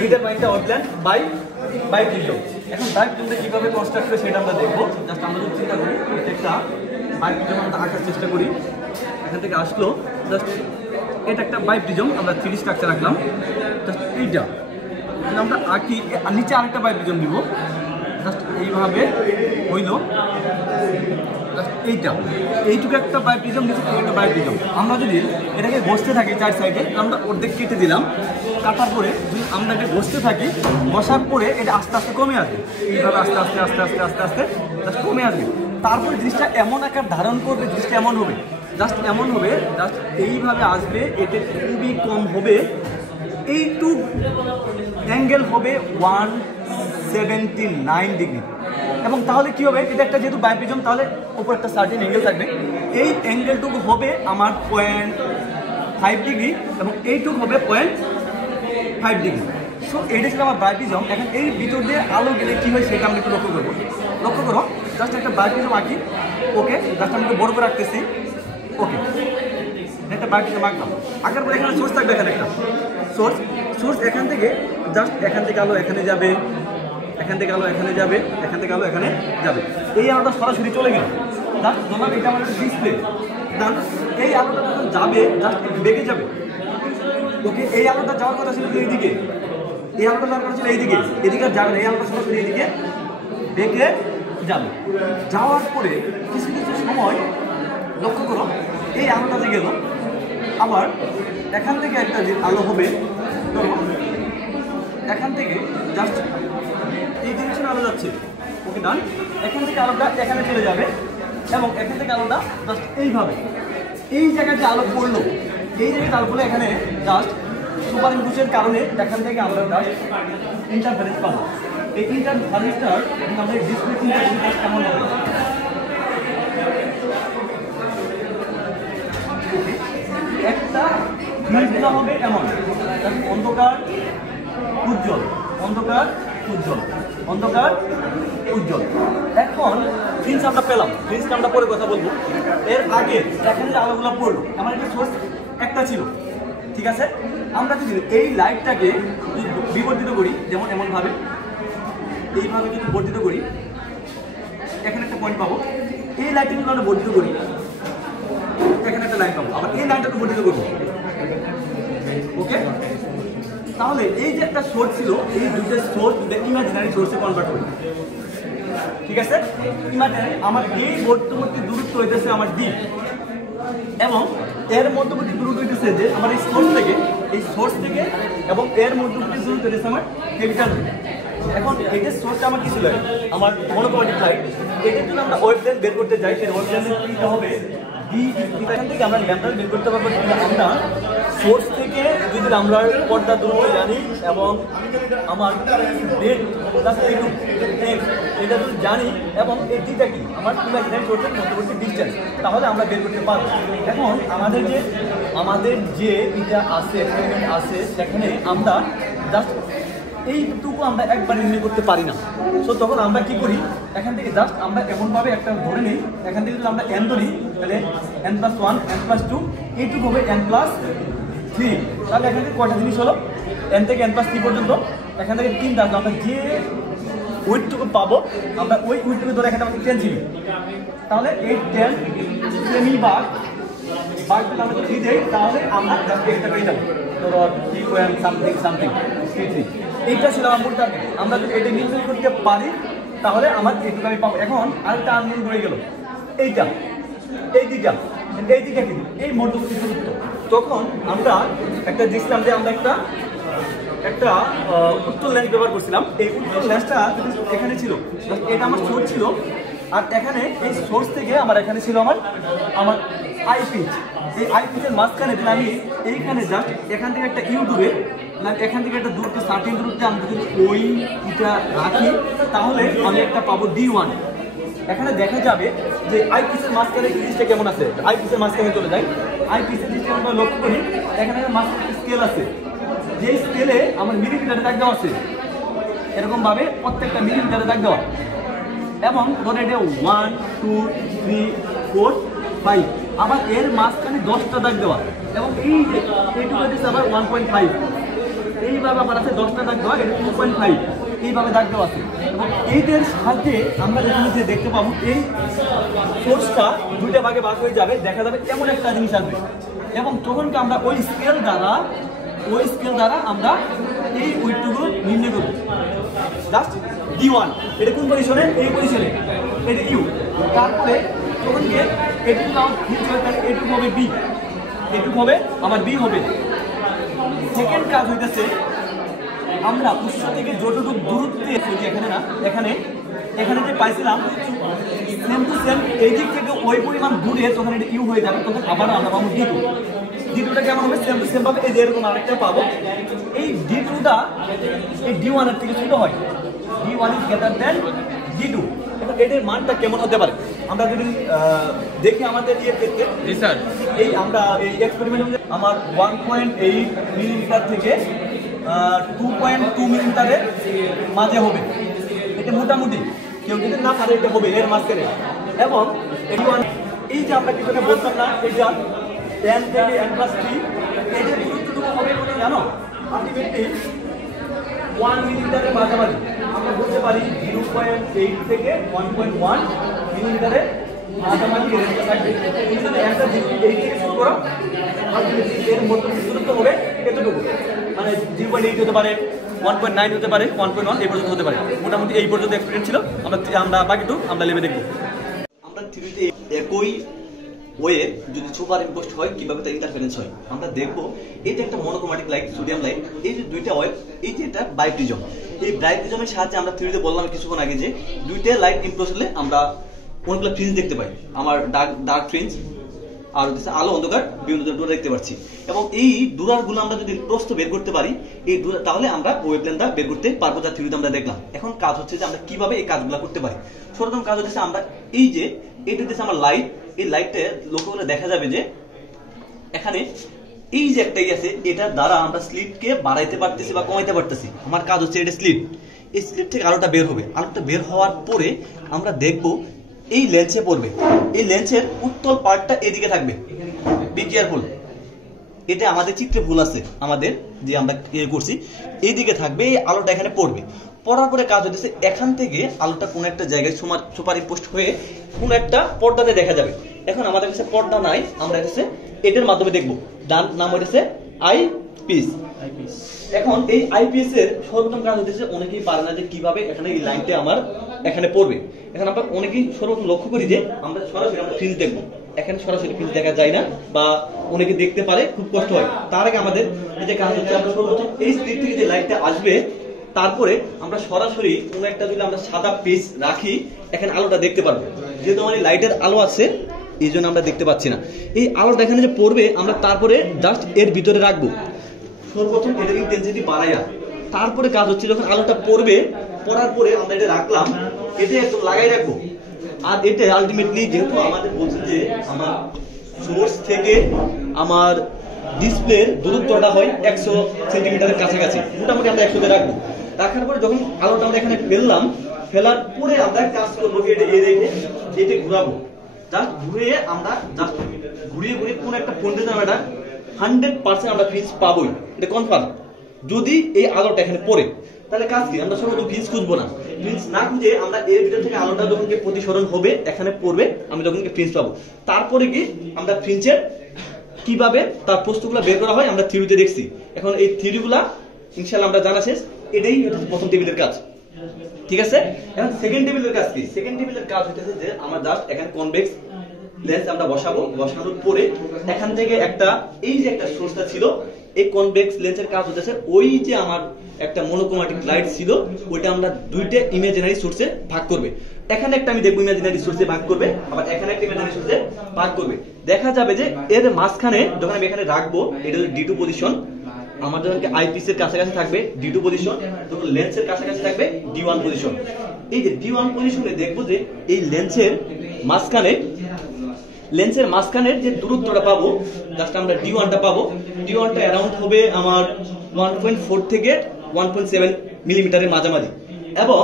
দুইটার বাইকটা আউটল্যান্ড by prism. এখন বাই প্রিজমটা কীভাবে কনস্ট্রাক্ট করে সেটা আমরা দেখবো। জাস্ট আমরা যদি চিন্তা করি এটা একটা বাই প্রিজম আমরা আঁকার চেষ্টা করি, এখান থেকে আসলো জাস্ট এটা একটা বাই প্রিজম, আমরা 3D স্ট্রাকচার রাখলাম। জাস্ট এইটা আমরা আঁকি, নিচে আরেকটা বাই প্রিজম দিব, জাস্ট এইভাবে হইল। এইটুকু একটা বাই প্রিজম, নিচে একটা বাই প্রিজম। আমরা যদি এটাকে বসতে থাকি চার সাইডে, আমরা অর্ধেক কেটে দিলাম, কাটার পরে যদি আমরা এটা বসতে থাকি, বসার পরে এটা আস্তে আস্তে কমে আসবে, এইভাবে আস্তে আস্তে আস্তে আস্তে আস্তে আস্তে জাস্ট কমে আসবে। তারপরে জিনিসটা এমন আকার ধারণ করবে, জিনিসটা এমন হবে, জাস্ট এমন হবে, জাস্ট এইভাবে আসবে। এটা খুবই কম হবে, এইটু অ্যাঙ্গেল হবে 179 ডিগ্রি। এবং তাহলে কী হবে, এটা একটা যেহেতু বাই প্রিজম, তাহলে ওপর একটা সার্টেন অ্যাঙ্গেল থাকবে। এই অ্যাঙ্গেলটুকু হবে আমার 0.5 ডিগ্রি এবং এইটুকু হবে 0.5 ডিগ্রি। সো এইটা ছিল আমার বাই প্রিজম। এখন এই ভিতর দিয়ে আলো গেলে কী হয় সেটা আমরা একটু লক্ষ্য করবো। লক্ষ্য করো, জাস্ট একটা বাই প্রিজম আঁকি, ওকে, জাস্ট আমি একটু বড় করে রাখতেছি, ওকে, একটা বাই প্রিজম আঁকলাম। আঁকার পরে এখানে সোর্স থাকবে, এখানে একটা সোর্স এখান থেকে জাস্ট এখান থেকে আলো এখানে যাবে, এখান থেকে আলো এখানে যাবে, এখান থেকে আলো এখানে যাবে। এই আলোটা সরাসরি চলে গেল, জাস্ট ধরলাম এটা আমার ডিসপ্লে। দেন এই আলোটা যখন যাবে জাস্ট বেঁকে যাবে, ওকে। এই আলোটা যাওয়ার কথা ছিল এইদিকে, এই আলোটা যাওয়ার কথা ছিল এইদিকে, এদিকে আর যাবে না, এই আলোটা সরাসরি এইদিকে বেঁকে যাবে। যাওয়ার পরে কিছু কিছু সময় লক্ষ্য করো, এই আলোটা যে গেল, আবার এখান থেকে একটা যে আলো হবে, ধরো এখান থেকে জাস্ট এই ডিরেকশনে আলো যাচ্ছে, ওকে ডান। এখান থেকে আলোটা এখানে চলে যাবে এবং এখান থেকে আলোটা জাস্ট এইভাবে এই জায়গায় যে আলো পড়লো, এই জায়গায় আলো পড়লে এখানে জাস্ট সুপার ইম্পোজের কারণে এখান থেকে আমরা জাস্ট ইন্টারফারেন্স পাবো। এই ইন্টারফারেন্সটার আমাদের ডিসপ্লে ইন্টারফারেন্স কেমন হবে, একটা মিনিটটা হবে এমন, অন্ধকার উজ্জ্বল, অন্ধকার উজ্জ্বল, অন্ধকার উজ্জ্বল। এখন ফিন্স আমরা পেলাম, ফিন্সটা আমরা পরে কথা বলবো। এর আগে এখানে যে আলোগুলো পড়লো, আমার একটা সোর্স একটা ছিল, ঠিক আছে। আমরা যদি এই লাইটটাকে বিবর্তিত করি, যেমন এমনভাবে এইভাবে যদি বর্ধিত করি, এখানে একটা পয়েন্ট পাবো। এই লাইটটা যদি আমরা বর্ধিত করি, এখানে একটা লাইন পাবো, আবার এই লাইনটাকে বর্ধিত করবো, ওকে। তাহলে এই যে একটা সোর্স ছিল, এই দুটো সোর্স ইমাজিনারি সোর্সে কনভার্ট হবে, ঠিক আছে। ইমাজিনারি আমার এই মধ্যবর্তী দূরত্ব হইতেছে আমার ডি, এবং এর মধ্যবর্তী দূরত্ব হইতেছে যে আমার এই সোর্স থেকে এবং এর মধ্যবর্তী দূরত্ব হইতেছে আমার ক্যাপিটাল। এখন এই যে সোর্সটা আমার কি ছিল, আমার মনোপয়েন্ট লাইট, এটার জন্য আমরা ওয়েভলেন্থ বের করতে যাই, সেই ওয়েভলেন্থ কি হবে, এখান থেকে আমরা ল্যাম্ডা বের করতে পারবো। আমরা সোর্স থেকে যদি আমরা পর্দা দূরত্ব জানি এবং আমার এটা যদি জানি এবং এই ডিটা কি আমার ইমাজিনারি সোর্সের মধ্যবর্তী ডিস্টেন্স, তাহলে আমরা বের করতে পারবো। এখন আমাদের যে এটা আছে সেখানে আমরা জাস্ট এইটুকু আমরা একবার নির্ণয় করতে পারি না। সো তখন আমরা কি করি, এখান থেকে জাস্ট আমরা এমনভাবে একটা ধরে নিই, এখান থেকে যদি আমরা n ধরি, তাহলে n+1 n+2 এইটুকু হবে n+3। তাহলে এখান থেকে কয়টা জিনিস হলো, n থেকে n+3 পর্যন্ত, এখান থেকে 3টা। আমরা যে উইডটুকু পাবো, আমরা ওই উইডটুকু ধরে এখানে আমাদের 10 ছিল, তাহলে এই 10 সেমি বাঘ যদি আমরা 3 দেই, তাহলে আমরা জাস্ট একটা পেয়ে যাবো, ধরো 3.something 3. এইটা ছিল আমার মূল টার্গেট। আমরা যদি এটা নির্ণয় করতে পারি তাহলে আমার এইটুকু আমি পাবো। এখন আরেকটা আননোন রয়ে গেল, এই দিকটা কিন্তু এই মধ্যবর্তী দূরত্ব। তখন আমরা একটা দেখছিলাম যে আমরা একটা উত্তল লেন্স ব্যবহার করছিলাম। এই উত্তল লেন্সটা এখানে ছিল, এটা আমার সোর্স ছিল, আর এখানে এই সোর্স থেকে এখানে ছিল আমার আই পিচ। এই আই পিচের মাঝখানে যদি আমি এইখানে জাস্ট এখান থেকে একটা ইউটিউবে এখান থেকে একটা দূরত্ব সার্টেন দূরত্বে আমি যদি ওইটা রাখি, তাহলে আমি একটা পাবো D1। এখানে দেখা যাবে যে আই পিসের মাঝখানে জিনিসটা কেমন আছে। আই পিসের মাঝখানে চলে যায়, আই পিসের জিনিসটা আমরা লক্ষ্য করি, এখানে মাঝখানে স্কেল আছে, যে স্কেলে আমার মিলিমিটারে দাগ দেওয়া আছে, এরকমভাবে প্রত্যেকটা মিলিমিটারে দাগ দেওয়া, এবং ধরে এটা 1 2 3 4 5, আবার এর মাঝখানে 10টা দাগ দেওয়া, এবং এইটুকু দিচ্ছে আবার 1.5। এইভাবে আমার আছে 10টা দাগ দেওয়া, এটা 2.5 এইভাবে দাগ দেওয়া আছে। এবং এইটার সাথে আমরা এখানে যে দেখতে পাবো এই সোর্সটা দুইটা ভাগে ভাগ হয়ে যাবে, দেখা যাবে এমন একটা জিনিস আসবে। এবং তখন আমরা ওই স্কেল দ্বারা আমরা এই উইডটুকু নির্ণয় করবো। জাস্ট D1, এটা কোন পজিশনে? এই পজিশনে, এটা ইউ। তারপরে তখন গিয়ে এটুকু নাও এটুকু হবে বি, এটুকু হবে আমার বি হবে। সেকেন্ড কাজ হইতেছে আমরা উৎস থেকে যতটুকু দূরত্বে যদি এখানে না এখানে যে পাইছিলাম সেম টু সেম এই দিক থেকে ওই পরিমাণ দূরে যখন এটা ইউ হয়ে যাবে তখন আবার আমরা পাবো D2। D2টা কেমন হবে? সেম টু সেম ভাবে এই যে এরকম আরেকটা পাবো। এই D2টা এই D1 এর থেকে ছোট হয়, D1 is greater than D2। এখন এটার মানটা কেমন হতে পারে আমরা যদি দেখি আমাদের ক্ষেত্রে এই আমরা এই এক্সপেরিমেন্টে আমার 1.8 মিলিমিটার থেকে 2.2 মিলিমিটারের মাঝে হবে। এটা মোটামুটি কেউ যদি না পারে এটা হবে এর মাঝখানে। এবং এই যে আমরা কিছুটা বলতাম না, এটা n থেকে n+3 এটার গুরুত্বটুকু হবে বলে জানো? আলটিমেটলি 1 মিলিমিটারের মাঝামাঝি আমরা বলতে পারি 0.8 থেকে 1.1 মিলিমিটারের মাঝামাঝি রেঞ্জটা থাকবে। একটা 0.8 থেকে শুরু করো, এর মধ্যবর্তী দূরত্ব হবে এতটুকু, মানে 0.8 হতে পারে, 1.9 হতে পারে, 1.1 এই পর্যন্ত হতে পারে। মোটামুটি এই পর্যন্ত এক্সপিরিয়েন্স ছিল। আমরা বাকিটুকু আমরা লেবে দেখবো। আমরা থিওরিতে একই ওয়ে যদি সুপার ইম্পোস্ট হয় কিভাবে তার ইন্টারফারেন্স হয় আমরা দেখবো। এটা একটা মনোক্রোমেটিক লাইট, সোডিয়াম লাইট, এই যে দুইটা ওয়েভ, এই যে এটা ব্রাইটপ্রিজম। এই ব্রাইটপ্রিজমের সাহায্যে আমরা থিওরিতে বললাম কিছুক্ষণ আগে যে দুইটা লাইট ইম্পোস্ট হলে আমরা অনেকগুলো ফ্রিঞ্জ দেখতে পাই, আমার ডার্ক ফ্রিঞ্জ আর হচ্ছে আলো অন্ধকার বিভিন্ন ডোরা দেখতে পাচ্ছি। এবং এই ডোরাগুলো আমরা যদি প্রস্থ বের করতে পারি এই ডোরা, তাহলে আমরা ওয়েভলেন্থটা বের করতে পারবো, যা থিওরিতে আমরা দেখলাম। এখন কাজ হচ্ছে যে আমরা কিভাবে এই কাজগুলো করতে পারি। সর্বপ্রথম কাজ হচ্ছে আমরা এই যে এটা হচ্ছে আমার লাইট, এই লাইটটা লক্ষ্য করে দেখা যাবে যে এখানে এই যে একটাই আছে, এটার দ্বারা আমরা স্লিটকে বাড়াইতে পারতেছি বা কমাইতে পারতেছি। আমার কাজ হচ্ছে এটা স্লিট, এই স্লিট থেকে আলোটা বের হবে। আলোটা বের হওয়ার পরে আমরা দেখবো এই লেন্সে পড়বে। এই লেন্সের উত্তল পার্টটা এদিকে থাকবে, বি কেয়ারফুল। এটা আমাদের চিত্রে ভুল আছে, আমাদের যে আমরা করছি এইদিকে থাকবে, এই আলোটা এখানে পড়বে। পড়ার পরে কাজ হচ্ছে এখান থেকে আলোটা কোন একটা জায়গায় সুপার ইম্পোস্ট হয়ে কোন একটা পর্দাতে দেখা যাবে। এখন আমাদের কাছে পর্দা নাই, আমরা হচ্ছে এটার মাধ্যমে দেখবো। ডান নাম হচ্ছে আইপিস। এখন এই আইপিএস এর সর্বপ্রথম কাজ হচ্ছে অনেকেই পারে না যে কিভাবে এখানে এই লাইনটা আমার এখানে পড়বে। এখন আমরা অনেকেই সর্বপ্রথম লক্ষ্য করি যে আমরা সরাসরি আমরা ফ্রিজ দেখবো, এখানে সরাসরি ফ্রিজ দেখা যায় না বা অনেকে দেখতে পারে, খুব কষ্ট হয়। তার আগে আমাদের এই যে কাজ হচ্ছে আমরা সর্বপ্রথম এই স্লিট থেকে যে লাইটটা আসবে তারপরে আমরা সরাসরি কোন একটা যদি আমরা সাদা পিস রাখি এখানে আলোটা দেখতে পারবো। যেহেতু আমার লাইটের আলো আছে এই জন্য আমরা দেখতে পাচ্ছি না। এই আলোটা এখানে যে পড়বে আমরা তারপরে জাস্ট এর ভিতরে রাখবো। সর্বপ্রথম এটার ইন্টেন্সিটি বাড়াইয়া তারপরে কাজ হচ্ছে যখন আলোটা পড়বে, পড়ার পরে আমরা এটা রাখলাম, এটা একদম লাগাই রাখবো। আর এটা আলটিমেটলি যেহেতু আমাদের বলছে যে আমার সোর্স থেকে আমার ডিসপ্লের দূরত্বটা হয় 100 সেন্টিমিটারের কাছাকাছি, মোটামুটি আমরা 100 তে রাখবো। রাখার পরে যখন আলোটা আমরা এখানে ফেললাম, ফেলার পরে আমরা কাজ করবো এটা রেখে এটা ঘুরাবো। জাস্ট ঘুরিয়ে আমরা জাস্ট ঘুরিয়ে কোন একটা পয়েন্টে আমরা 100% আমরা ফ্রিজ পাবোই, এটা কনফার্ম। যদি এই আলোটা এখানে পড়ে তাহলে কাজ কি, আমরা সর্বপ্রথম ফ্রিজ খুঁজবো না। ফ্রিজ না খুঁজে আমরা এর ভিতর থেকে আলোটা যখন প্রতিসরণ হবে এখানে পড়বে, আমি যখন ফ্রিজ পাবো। তারপরে কি আমরা ফ্রিজের কিভাবে তার প্রশ্নগুলো বের করা হয় আমরা থিওরিতে দেখছি। এখন এই থিওরিগুলা ইনশাআল্লাহ আমরা জানা শেষ। এটাই প্রথম টেবিলের কাজ, ঠিক আছে। এখন সেকেন্ড টেবিলের কাজ কি? সেকেন্ড টেবিলের কাজ হচ্ছে যে আমরা জাস্ট এখানে কনভেক্স লেন্স আমরা বসাবো। বসানোর পরে এখান থেকে একটা এই যে একটা সোর্সটা ছিল, এই কনভেক্স লেন্সের কাজ হচ্ছে ওই যে আমার একটা মনোক্রোমেটিক লাইট ছিল ওইটা আমরা দুইটা ইমাজিনারি সোর্সে ভাগ করবে। এখানে একটা আমি দেখবো ইমাজিনারি সোর্সে ভাগ করবে, আবার এখানে একটা ইমাজিনারি সোর্সে ভাগ করবে। দেখা যাবে যে এর মাঝখানে যখন আমি এখানে রাখবো এটা হচ্ছে D2 পজিশন, আমার যখন আইপিস এর কাছাকাছি থাকবে D2 পজিশন, যখন লেন্সের কাছাকাছি থাকবে D1 পজিশন। এই যে D1 পজিশনে দেখবো যে এই লেন্সের মাঝখানের যে দূরত্বটা পাবো জাস্ট আমরা D1টা পাবো। D1টা অ্যারাউন্ড হবে আমার 1.4 থেকে 1.7 মিলিমিটারের মাঝামাঝি। এবং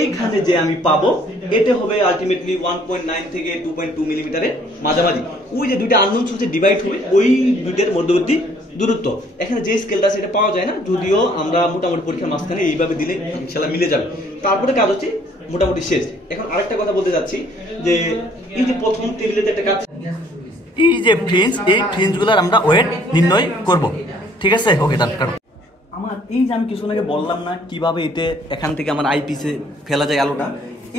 এইখানে যে আমি পাবো এটা হবে আলটিমেটলি 1.9 থেকে 2.2 মিলিমিটারের মাঝামাঝি। ওই যে দুইটা আননোন সোর্সে ডিভাইড হবে ওই দুইটার মধ্যবর্তী দূরত্ব। এখানে যে স্কেলটা আছে এটা পাওয়া যায় না, যদিও আমরা মোটামুটি পরীক্ষার মাঝখানে এইভাবে দিলে ইনশাআল্লাহ মিলে যাবে। তারপরে কাজ হচ্ছে মোটামুটি শেষ। এখন আরেকটা কথা বলতে যাচ্ছি যে এই যে প্রথম টেবিলেতে একটা কাজ, এই যে ফ্রিঞ্জ, এই ফ্রিঞ্জগুলোর আমরা ওয়েট নির্ণয় করব, ঠিক আছে? ওকে ডান। কারণ আমার এই যে আমি কিছুক্ষণ আগে বললাম না কিভাবে এতে এখান থেকে আমার আইপিসে ফেলা যায় আলোটা,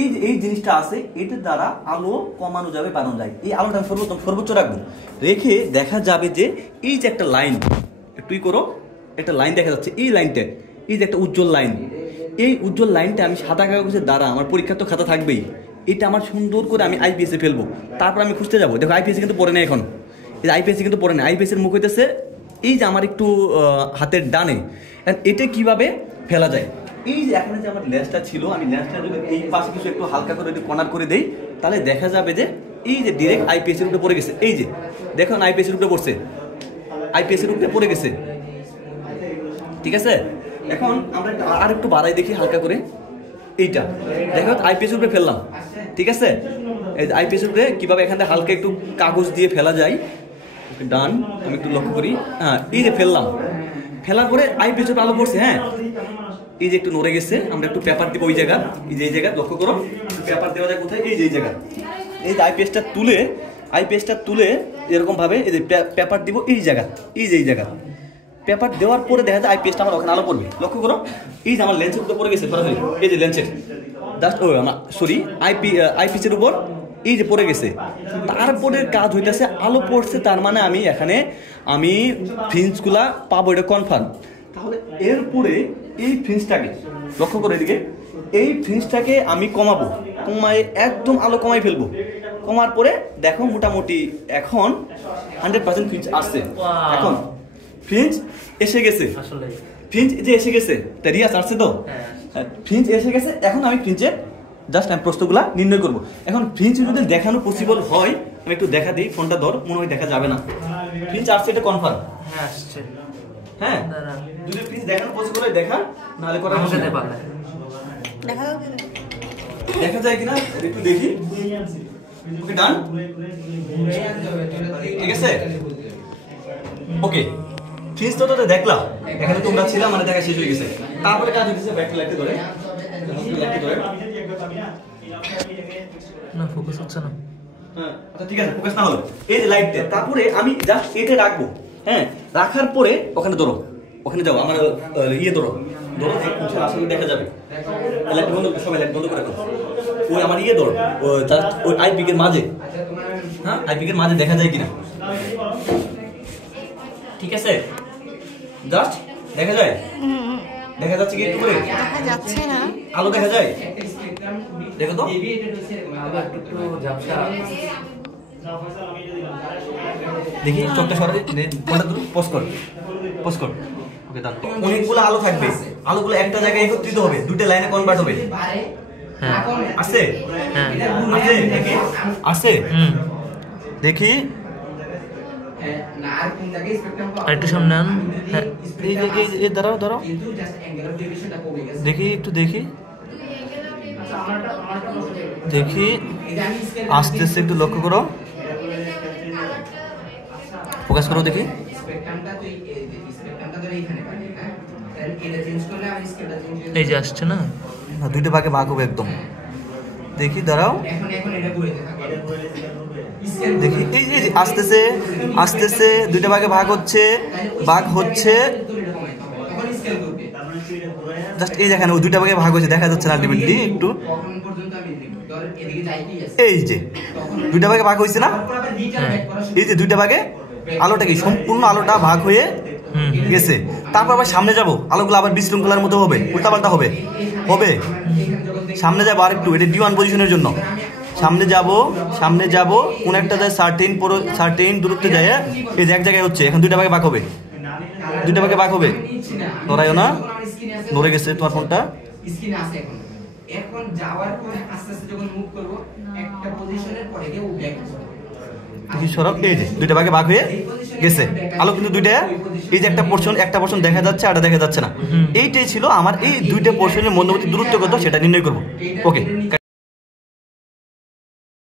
এই যে এই জিনিসটা আছে, এটার দ্বারা আলো কমানো যাবে, বাড়ানো যায়। এই আলোটা আমি সর্বোচ্চ রাখবো, রেখে দেখা যাবে যে এই যে একটা লাইন, একটুই করো, একটা লাইন দেখা যাচ্ছে, এই লাইনটা, এই যে একটা উজ্জ্বল লাইন, এই উজ্জ্বল লাইনটা আমি সাদা কাগজের দ্বারা, আমার পরীক্ষা তো খাতা থাকবেই, এটা আমার সুন্দর করে আমি আইপিএসে ফেলবো। তারপর আমি খুঁজতে যাবো, দেখো আইপিএসে কিন্তু পড়ে না এখন, এই আইপিএসে কিন্তু পড়ে না, আইপিএসের মুখ হইতেছে এই যে আমার একটু হাতের ডানে। এটা কিভাবে ফেলা যায়, এই যে এখানে যে আমার লেন্সটা ছিল, আমি লেন্সটা যদি এই পাশে কিছু একটু হালকা করে একটু কর্নার করে দেই, তাহলে দেখা যাবে যে এই যে ডিরেক্ট আইপিএসের উপরে পড়ে গেছে। এই যে দেখুন আইপিএসের উপরে পড়ছে, আইপিএসের উপরে পড়ে গেছে, ঠিক আছে? এখন আমরা আর একটু বাড়াই দেখি হালকা করে, এইটা দেখো আইপিএসের উপরে ফেললাম, ঠিক আছে? এই আইপিএসের উপরে কিভাবে এখান থেকে হালকা একটু কাগজ দিয়ে ফেলা যায়, ডান, আমি একটু লক্ষ্য করি, হ্যাঁ এই যে ফেললাম, ফেলার পরে আইপিএসের আলো পড়ছে, হ্যাঁ এই যে একটু নড়ে গেছে, আমরা একটু পেপার দিব ওই জায়গা, এই যে এই জায়গা লক্ষ্য করো, পেপার দেওয়া যায় কোথায়, এই যে এই জায়গা, এই যে আইপিএসটা তুলে এরকম ভাবে এই যে পেপার দিব এই জায়গা, এই যে এই জায়গা পেপার দেওয়ার পরে দেখা যায় আইপিএসটা আমার ওখানে আলো পড়বে। লক্ষ্য করো, এই যে আমার লেন্সের উপরে পড়ে গেছে সরাসরি, এই যে লেন্সের জাস্ট ও আমার সরি আইপিএসের উপর এই যে পড়ে গেছে। তারপরে কাজ হইতেছে আলো পড়ছে, তার মানে আমি এখানে আমি ফ্রিঞ্জগুলা পাবো, এটা কনফার্ম। তাহলে এরপরে এই ফ্রিঞ্জটাকে লক্ষ্য করে এদিকে, এই ফ্রিঞ্জটাকে আমি কমাবো, কমায় একদম আলো কমাই ফেলবো। কমার পরে দেখো মোটামুটি এখন 100% ফ্রিঞ্জ আসছে। এখন ফ্রিঞ্জ এসে গেছে, ফ্রিঞ্জ যে এসে গেছে, তা রিয়াজ আসছে তো, ফ্রিঞ্জ এসে গেছে। এখন আমি ফ্রিঞ্জে জাস্ট আমি প্রশ্নগুলা নির্ণয় করবো। এখন ফ্রিঞ্জ যদি দেখানো পসিবল হয়, আমি একটু দেখা দিই, ফোনটা ধর, মনে হয় দেখা যাবে না। ফ্রিঞ্জ আসছে, এটা কনফার্ম, হ্যাঁ আসছে, হ্যাঁ যদি ফ্রিঞ্জ দেখানো পসিবল হয় দেখা, নাহলে করা দেখা যায় কিনা একটু দেখি। ওকে ডান, ঠিক আছে, ওকে ফ্রিজ তো দেখলাম, এখানে তোমরা ছিলাম, মানে দেখা শেষ হয়ে গেছে। তারপরে কাজ হচ্ছে ব্যাক লাইটে ধরে, না ফোকাস হচ্ছে না, হ্যাঁ আচ্ছা ঠিক আছে, ফোকাস না হলো এই যে লাইটটা। তারপরে আমি জাস্ট এটা রাখবো, হ্যাঁ রাখার পরে ওখানে ধরো, ওখানে যাও, আমার ইয়ে ধরো, আসলে দেখা যাবে। লাইট বন্ধ, সবাই লাইট বন্ধ করে দাও। ওই আমার ইয়ে ধরো, জাস্ট ওই আইপিকের মাঝে, হ্যাঁ আইপিকের মাঝে দেখা যায় কিনা, ঠিক আছে? জাস্ট দেখা যায়, দেখা যাচ্ছে কি একটু করে, দেখা যাচ্ছে না, আলো দেখা যায়, দেখো তো দেখি চোখটা সরাই, ফোনটা দূর পোস্ট কর। ওকে দাও, অনেকগুলো আলো থাকবে, আলোগুলো একটা জায়গায় একত্রিত হবে, দুটো লাইনে কনভার্ট হবে। আসছে আসছে দেখি, আসছে দেখি, একটু সামনে আন, হ্যাঁ এই দাঁড়াও দেখি, একটু দেখি আসতেছে, একটু লক্ষ্য করো, ফোকাস করো দেখি, এই যে আসছে না, দুইটা ভাগে ভাগ হবে একদম, দেখি দাঁড়াও দেখি, এই যে আসতেছে দুইটা ভাগে ভাগ হচ্ছে জাস্ট এই দেখেন, দুইটা ভাগে ভাগ হচ্ছে, দেখা যাচ্ছে না আলটিমেটলি একটু, এই যে দুইটা ভাগে ভাগ হয়েছে না, এই যে দুইটা ভাগে আলোটা কি সম্পূর্ণ আলোটা ভাগ হয়ে গেছে। তারপর আবার সামনে যাব, আলোগুলো আবার বিশৃঙ্খলার মতো হবে, উল্টাপাল্টা হবে, সামনে যাবো আর একটু, এটা D1 পজিশনের জন্য সামনে যাব কোন একটা যায় সার্টেন দূরত্বে যায়, এই যে এক জায়গায় হচ্ছে, এখন দুইটা ভাগে ভাগ হবে, নড়াইও না, নড়ে গেছে তোমার ফোনটা, এখন যাওয়ার পরে আস্তে আস্তে যখন মুভ করব একটা পজিশনের পরে গিয়ে ও ব্যাক করবে, এই সরব এই যে দুইটা ভাগে ভাগ হয়ে গেছে আলো, কিন্তু দুইটা, এই যে একটা পোরশন দেখা যাচ্ছে, আরটা দেখা যাচ্ছে না। এইটাই ছিল আমার এই দুইটা পোরশনের মধ্যবর্তী দূরত্ব কত সেটা নির্ণয় করব। ওকে।